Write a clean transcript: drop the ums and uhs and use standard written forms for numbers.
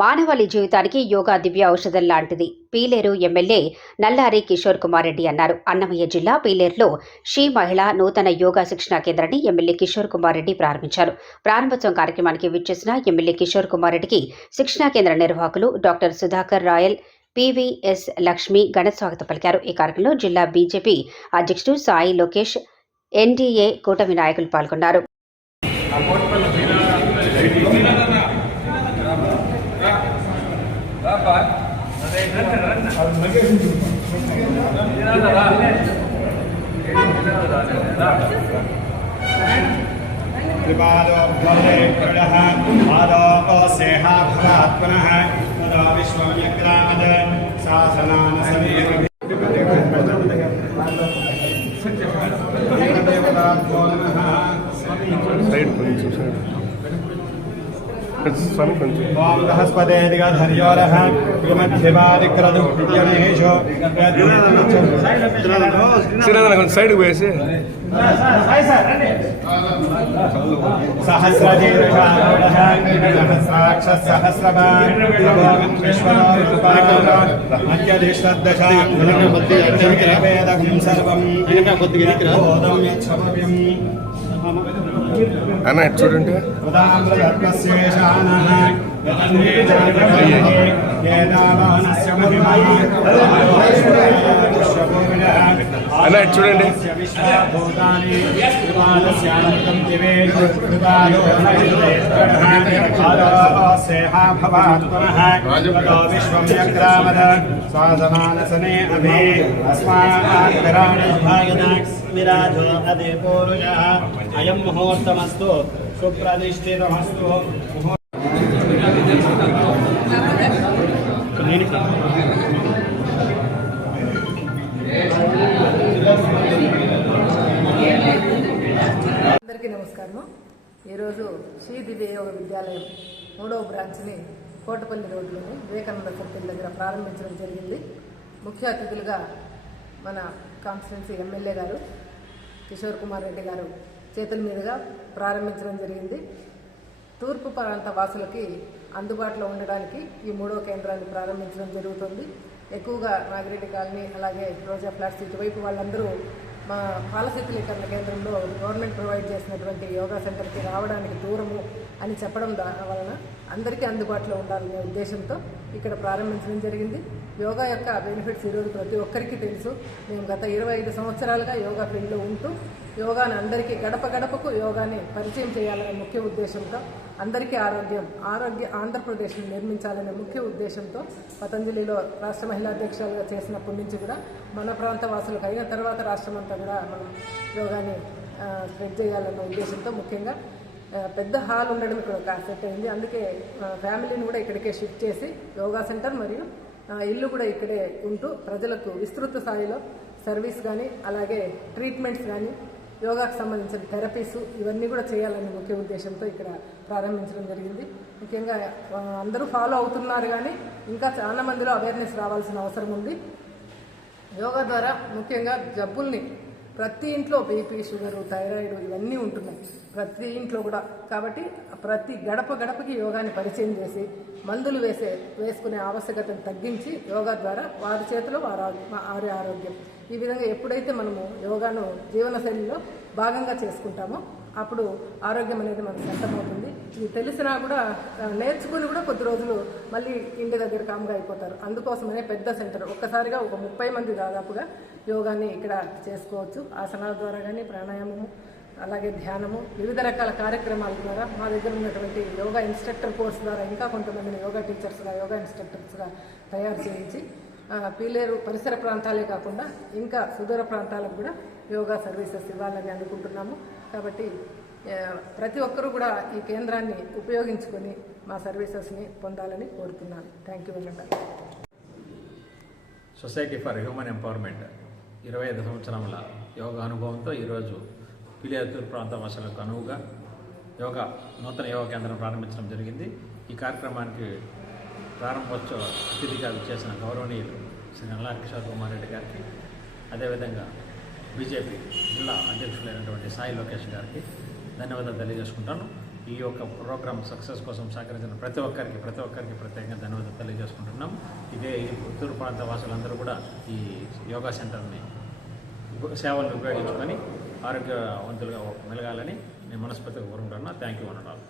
మానవాళి జీవితానికి యోగా దివ్య ఔషధం లాంటిది. పీలేరు ఎమ్మెల్యే నల్లారి కిషోర్ కుమార్ రెడ్డి అన్నారు. అన్నమయ్య జిల్లా పీలేరులో శ్రీ మహిళా నూతన యోగా శిక్షణా కేంద్రాన్ని ఎమ్మెల్యే కిషోర్ కుమార్ రెడ్డి ప్రారంభించారు. ప్రారంభోత్సవం కార్యక్రమానికి విచ్చేసిన ఎమ్మెల్యే కిషోర్ కుమార్ రెడ్డికి శిక్షణా కేంద్ర నిర్వాహకులు doctor Sudhakar royal, PVS Lakshmi ఘన స్వాగతం పలికారు. ఈ కార్యక్రమంలో జిల్లా బీజేపీ అధ్యక్షుడు సాయి లోకేష్, ఎన్డీఏ కూటమి నాయకులు పాల్గొన్నారు. ओम बृहस्पते दिगधर्योरः मध्यवादिक्रदु यमेषो साइड वैसे सहस्रजीर्षारूढः सहस्राक्षः सहस्रवान् मध्यदिष्टदशावेदं सर्वं बोधं यच्छव्यम् అన్న చూడండి అన్న చూడండి विराजो अदे पूर्वजः अयं मुहूर्तमस्तु सुप्रतिष्ठितमस्तु। అందరికీ నమస్కారం. ఈరోజు శ్రీ దివ్య యోగ విద్యాలయం 3వ బ్రాంచ్ని కోటపల్లి రోడ్లోని వివేకానంద సర్కిల్ దగ్గర ప్రారంభించడం జరిగింది. ముఖ్య అతిథులుగా మన కాన్స్టిట్యున్సీ ఎమ్మెల్యే గారు కిషోర్ కుమార్ రెడ్డి గారు చేతుల మీదుగా ప్రారంభించడం జరిగింది. తూర్పు ప్రాంత వాసులకి అందుబాటులో ఉండడానికి ఈ 3వ కేంద్రాన్ని ప్రారంభించడం జరుగుతుంది. ఎక్కువగా నాగిరెడ్డి కాలనీ, అలాగే రోజా ఫ్లాట్స్ ఇటువైపు వాళ్ళందరూ మా పాలశీతలీకరణ కేంద్రంలో గవర్నమెంట్ ప్రొవైడ్ చేసినటువంటి యోగా సెంటర్కి రావడానికి దూరము అని చెప్పడం వలన అందరికీ అందుబాటులో ఉండాలనే ఉద్దేశంతో ఇక్కడ ప్రారంభించడం జరిగింది. యోగా యొక్క బెనిఫిట్స్ ఈరోజు ప్రతి ఒక్కరికి తెలుసు. మేము గత 25 సంవత్సరాలుగా యోగా ఫీల్డ్లో ఉంటూ యోగాని అందరికీ గడప గడపకు యోగాని పరిచయం చేయాలనే ముఖ్య ఉద్దేశంతో, అందరికీ ఆరోగ్య ఆంధ్రప్రదేశ్ని నిర్మించాలనే ముఖ్య ఉద్దేశంతో పతంజలిలో రాష్ట్ర మహిళా అధ్యక్షులుగా చేసినప్పటి నుంచి కూడా మన ప్రాంత వాసులకు అయిన తర్వాత రాష్ట్రం అంతా కూడా మనం యోగాని స్ప్రెడ్ చేయాలన్న ఉద్దేశంతో ముఖ్యంగా పెద్ద హాల్ ఉండడం ఇక్కడ సెట్ అయింది. అందుకే ఫ్యామిలీని కూడా ఇక్కడికే షిఫ్ట్ చేసి యోగా సెంటర్ మరియు ఇల్లు కూడా ఇక్కడే ఉంటూ ప్రజలకు విస్తృత స్థాయిలో సర్వీస్ కానీ, అలాగే ట్రీట్మెంట్స్ కానీ, యోగాకు సంబంధించిన థెరపీస్ ఇవన్నీ కూడా చేయాలనే ముఖ్య ఉద్దేశంతో ఇక్కడ ప్రారంభించడం జరిగింది. ముఖ్యంగా అందరూ ఫాలో అవుతున్నారు, కానీ ఇంకా చాలా మందిలో అవేర్నెస్ రావాల్సిన అవసరం ఉంది. యోగా ద్వారా ముఖ్యంగా జబ్బుల్ని ప్రతి ఇంట్లో బీపీ, షుగరు, థైరాయిడ్ ఇవన్నీ ఉంటున్నాయి ప్రతి ఇంట్లో కూడా. కాబట్టి ప్రతి గడపకి యోగాని పరిచయం చేసి మందులు వేసుకునే ఆవశ్యకతను తగ్గించి యోగా ద్వారా వారి చేతిలో వారి ఆరోగ్యం. ఈ విధంగా ఎప్పుడైతే మనము యోగాను జీవనశైలిలో భాగంగా చేసుకుంటామో అప్పుడు ఆరోగ్యం అనేది మనకు సొంతమవుతుంది. ఇది తెలిసినా కూడా నేర్చుకుని కూడా కొద్ది రోజులు మళ్ళీ ఇంటి దగ్గర కామ్గా అయిపోతారు. అందుకోసమనే పెద్ద సెంటర్ ఒక్కసారిగా ఒక 30 మంది దాదాపుగా యోగాని ఇక్కడ చేసుకోవచ్చు. ఆసనాల ద్వారా కానీ, ప్రాణాయామము, అలాగే ధ్యానము, వివిధ రకాల కార్యక్రమాల ద్వారా మా దగ్గర ఉన్నటువంటి యోగా ఇన్స్ట్రక్టర్ కోర్స్ ద్వారా ఇంకా కొంతమందిని యోగా టీచర్స్గా, యోగా ఇన్స్ట్రక్టర్స్గా తయారు చేయించి పీలేరు పరిసర ప్రాంతాలే కాకుండా ఇంకా సుదూర ప్రాంతాలకు కూడా యోగా సర్వీసెస్ ఇవ్వాలని అనుకుంటున్నాము. కాబట్టి ప్రతి ఒక్కరూ కూడా ఈ కేంద్రాన్ని ఉపయోగించుకొని మా సర్వీసెస్ని పొందాలని కోరుతున్నాను. Thank you very much. Society for human empowerment 25 సంవత్సరముల యోగా అనుభవంతో ఈరోజు పీలేరు ప్రాంత భాషలకు అనువుగా నూతన యోగా కేంద్రం ప్రారంభించడం జరిగింది. ఈ కార్యక్రమానికి ప్రారంభోత్సవ అతిథిగా చేసిన గౌరవనీయులు శ్రీ నల్లారి కిషోర్ కుమార్ రెడ్డి గారికి, అదేవిధంగా బీజేపీ జిల్లా అధ్యక్షులైనటువంటి సాయి లోకేష్ గారికి ధన్యవాదాలు తెలియజేసుకుంటాను. ఈ యొక్క ప్రోగ్రామ్ సక్సెస్ కోసం సహకరించిన ప్రతి ఒక్కరికి ప్రత్యేకంగా ధన్యవాదాలు తెలియజేసుకుంటున్నాం. ఇదే ఈ పుత్తూరు ప్రాంత వాసులందరూ కూడా ఈ యోగా సెంటర్ని సేవలను ఉపయోగించుకొని ఆరోగ్యవంతులుగా మెలగాలని నేను మనస్ఫూర్తిగా కోరుకుంటున్నాను. థ్యాంక్ యూ అన్నారు.